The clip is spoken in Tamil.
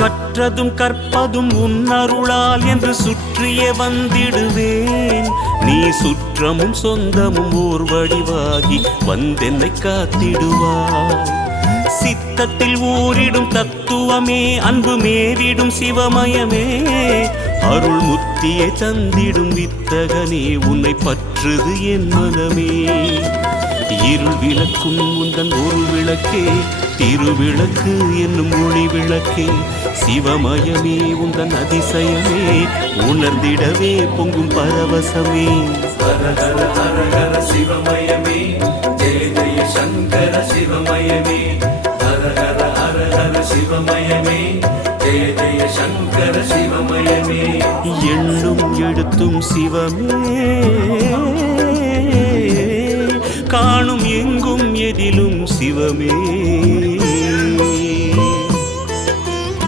கற்றதும் கற்பதும் உன்னருளால் என்று சுற்றியே வந்திடுவேன். நீ சுற்றமும் சொந்தமும் ஓர் வடிவாகி வந்தென்னை காத்திடுவாய். சித்தத்தில் ஊரிடும் தத்துவமே, அன்பு மேவிடும் சிவமயமே, அருள் முத்தியை தந்திடும் வித்தகனே, உன்னை பற்றுது என் மனமே. இருள் விளக்கும் உந்தன் ஒரு விளக்கே, திருவிளக்கு என்னும் ஒளி விளக்கே, சிவமயமே உந்தன் அதிசயமே, உணர்ந்திடவே பொங்கும் பரவசமே. ஹர ஹர ஹர ஹர சிவமயமே, ஜெய ஜெய சங்கர சிவமயமே. ஹர ஹர ஹர ஹர சிவமயமே, ஜெய ஜெய சங்கர சிவமயமே. எண்ணும் எழுத்தும் சிவமே, காணும் எங்கும் எதிலும் சிவமே.